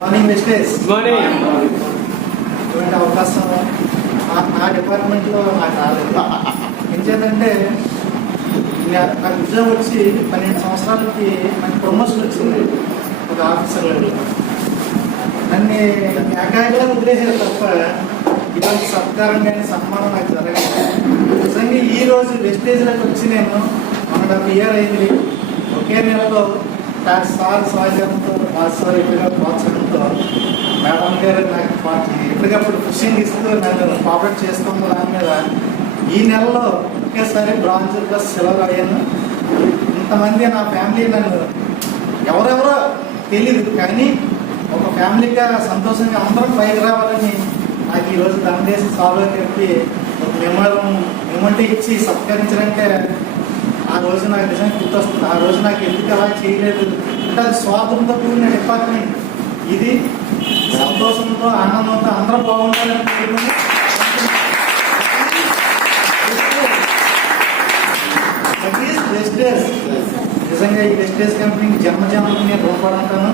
Morning wastage morning ఇటువంటి అవకాశం నా డిపార్ట్మెంట్లో నాకు రాలేదు. ఏం చేయాలంటే నా- నాకు ఉద్యోగం వచ్చి పన్నెండు సంవత్సరాలకి నాకు ప్రమోషన్ వచ్చింది ఒక ఆఫీసర్ నన్ను ఏకాగ్రంగా వదిలేసారు తప్ప ఇటువంటి సత్కారం కానీ సన్మానం నాకు జరగలేదు. నిజంగా ఈ రోజు వెస్టేజ్లోకి వచ్చి నేను వన్ అండ్ హాఫ్ ఇయర్ అయింది. ఒకే నెలలో సార్ సహజంతో సార్ ఎప్పుడుగా ప్రోత్సాహంతో మేడం గారు నాకు పార్టీ ఎప్పటికప్పుడు పుషింగ్ ఇస్తూ నన్ను కాపరేట్ చేస్తున్న దాని మీద ఈ నెలలో ఒకేసారి బ్రాంజ్ ప్లస్ సెలవు అయ్యాను. ఇంతమంది నా ఫ్యామిలీ నన్ను ఎవరెవరో తెలియదు కానీ ఒక ఫ్యామిలీగా సంతోషంగా అందరం పైకి రావాలని నాకు ఈరోజు దండేసి సాల్వ్ చెప్పి ఒక మెమోరం మెమంటే ఇచ్చి సత్కరించారంటే ఆ రోజు నాకు నిజంగా గుర్తొస్తుంది. ఆ రోజు నాకు ఎందుకు అలా చేయలేదు? అంటే అది స్వాతంతో కూడిన డిపార్ట్మెంట్ ఇది సంతోషంతో ఆనందంతో అందరూ బాగుండాలని కోరుకుని. నిజంగా ఈ వెస్టేజ్ కంపెనీకి జన్మ జన్మకి నేను రుణపడి ఉంటాను.